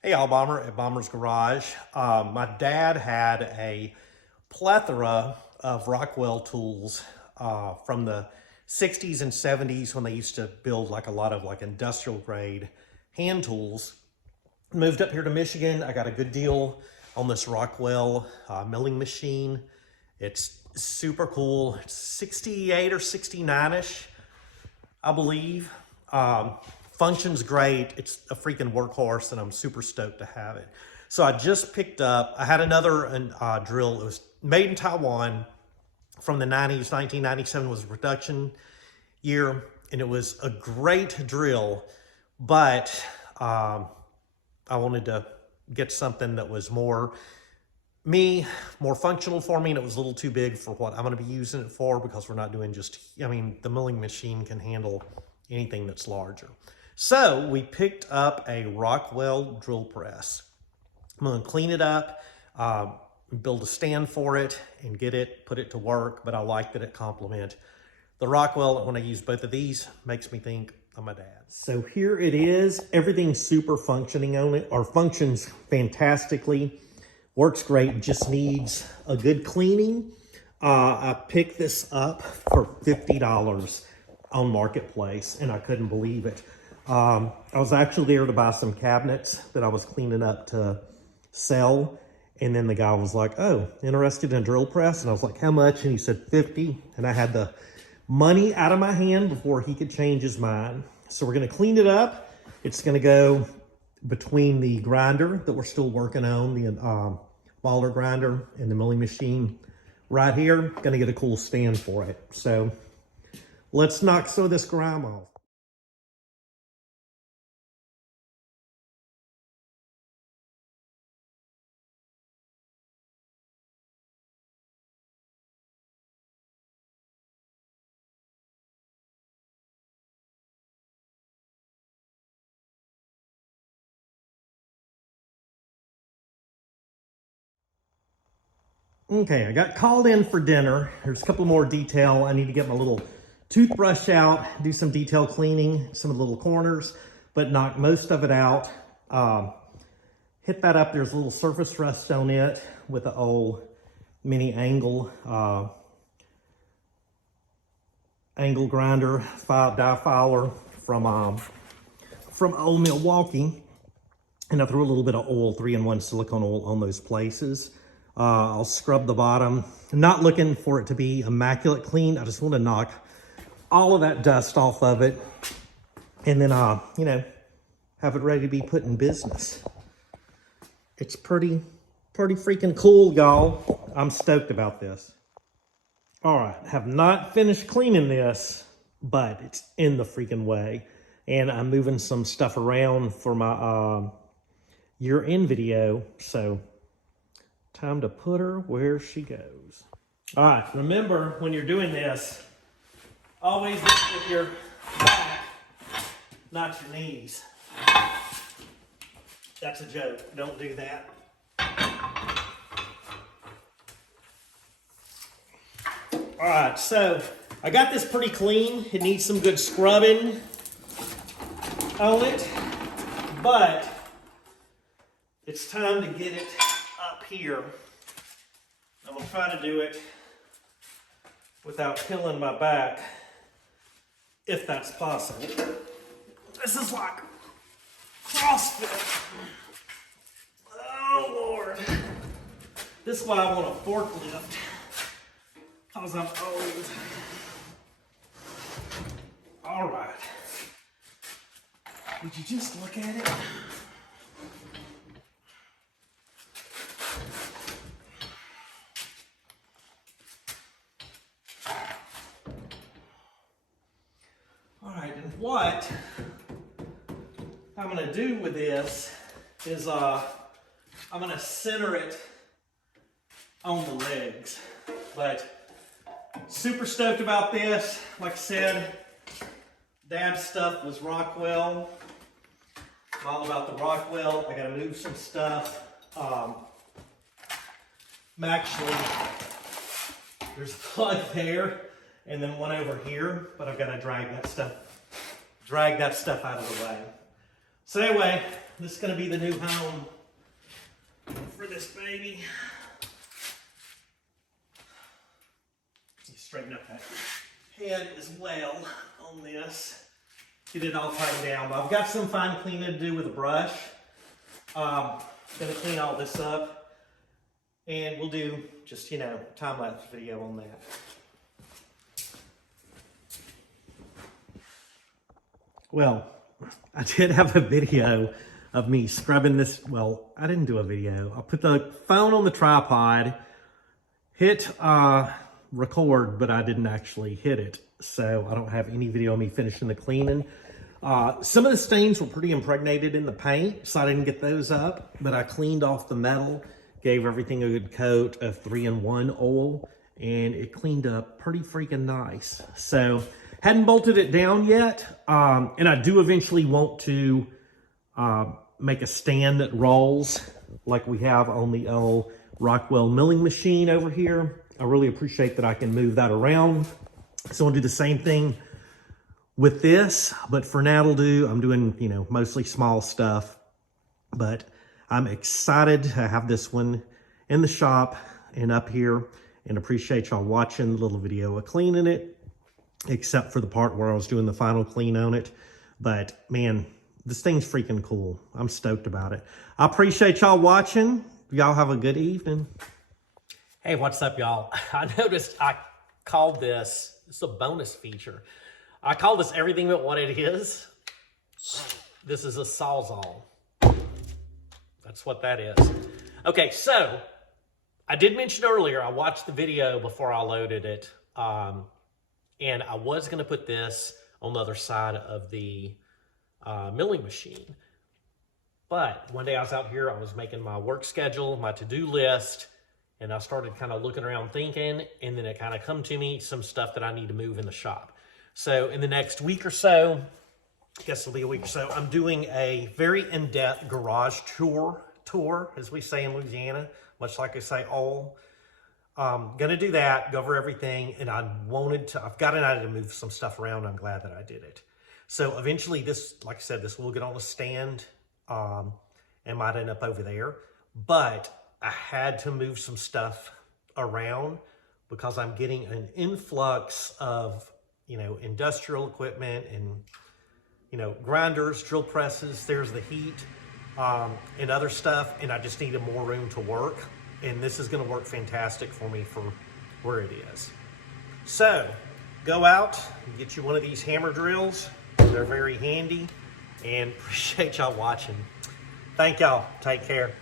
Hey, all Bomber at Bomber's Garage. My dad had a plethora of Rockwell tools from the 60s and 70s when they used to build like a lot of like industrial grade hand tools. Moved up here to Michigan. I got a good deal on this Rockwell milling machine. It's super cool. It's 68 or 69-ish, I believe. Functions great. It's a freaking workhorse, and I'm super stoked to have it. So I just picked up, I had another drill. It was made in Taiwan from the 90s. 1997 was a production year, and it was a great drill, but I wanted to get something that was more functional for me, and it was a little too big for what I'm going to be using it for, because we're not doing just, the milling machine can handle anything that's larger. So we picked up a Rockwell drill press. I'm going to clean it up, build a stand for it, and put it to work. But I like that it complements the Rockwell. When I use both of these, makes me think of my dad. So here it is. Everything's super functioning on it, or functions fantastically. Works great, just needs a good cleaning. I picked this up for $50 on Marketplace, and I couldn't believe it. I was actually there to buy some cabinets that I was cleaning up to sell, and then the guy was like, "Oh, interested in a drill press?" And I was like, "How much?" And he said 50, and I had the money out of my hand before he could change his mind. So we're gonna clean it up. It's gonna go between the grinder that we're still working on, the baller grinder, and the milling machine right here. Gonna get a cool stand for it. So let's knock some of this grime off. Okay, I got called in for dinner. There's a couple more detail. I need to get my little toothbrush out, do some detail cleaning, some of the little corners, but knock most of it out. Hit that up. There's a little surface rust on it with the old mini angle grinder, die filer from old Milwaukee. And I threw a little bit of oil, 3-in-1 silicone oil on those places. I'll scrub the bottom. I'm not looking for it to be immaculate clean. I just want to knock all of that dust off of it, and then, have it ready to be put in business. It's pretty freaking cool, y'all. I'm stoked about this. All right, have not finished cleaning this, but it's in the freaking way. And I'm moving some stuff around for my year-end video, so time to put her where she goes. All right, remember when you're doing this, always look with your back, not your knees. That's a joke, don't do that. All right, so I got this pretty clean. It needs some good scrubbing on it, but it's time to get it up here. I'm gonna try to do it without killing my back, if that's possible. This is like CrossFit. Oh Lord. This is why I want a forklift, because I'm old. All right. Would you just look at it? All right, and what I'm gonna do with this is I'm gonna center it on the legs. But super stoked about this. Like I said, Dad's stuff was Rockwell. I'm all about the Rockwell. I gotta move some stuff. Actually, there's a plug there and then one over here, but I've got to drag that stuff out of the way. So anyway, this is going to be the new home for this baby. Straighten up that head as well on this. Get it all tightened down. But I've got some fine cleaning to do with a brush. Gonna clean all this up, and we'll do just, you know, time-lapse video on that. Well, I did have a video of me scrubbing this. Well, I didn't do a video. I put the phone on the tripod, hit record, but I didn't actually hit it. So I don't have any video of me finishing the cleaning. Some of the stains were pretty impregnated in the paint, so I didn't get those up, but I cleaned off the metal, gave everything a good coat of 3-in-1 oil, and it cleaned up pretty freaking nice. So hadn't bolted it down yet, and I do eventually want to make a stand that rolls like we have on the old Rockwell milling machine over here. I really appreciate that I can move that around. So I'll do the same thing with this, but for now it'll do. I'm doing, you know, mostly small stuff, but I'm excited to have this one in the shop and up here, and appreciate y'all watching the little video of cleaning it, except for the part where I was doing the final clean on it. But man, this thing's freaking cool. I'm stoked about it. I appreciate y'all watching. Y'all have a good evening. Hey, what's up, y'all? I noticed I called this, it's a bonus feature. I call this everything but what it is. This is a Sawzall. That's what that is. Okay, so I did mention earlier, I watched the video before I loaded it. And I was gonna put this on the other side of the milling machine. But one day I was out here, I was making my work schedule, my to-do list, and I started kind of looking around thinking, and then it kind of come to me some stuff that I need to move in the shop. So in the next week or so, I guess it'll be a week or so, I'm doing a very in-depth garage tour, as we say in Louisiana, much like I say all. Gonna do that, go over everything, and I've got an idea to move some stuff around. I'm glad that I did it. So eventually this, like I said, this will get on a stand and might end up over there. But I had to move some stuff around because I'm getting an influx of, you know, industrial equipment and, you know, grinders, drill presses, there's the heat, and other stuff. And I just needed more room to work. And this is going to work fantastic for me for where it is. So go out and get you one of these hammer drills. They're very handy, and appreciate y'all watching. Thank y'all. Take care.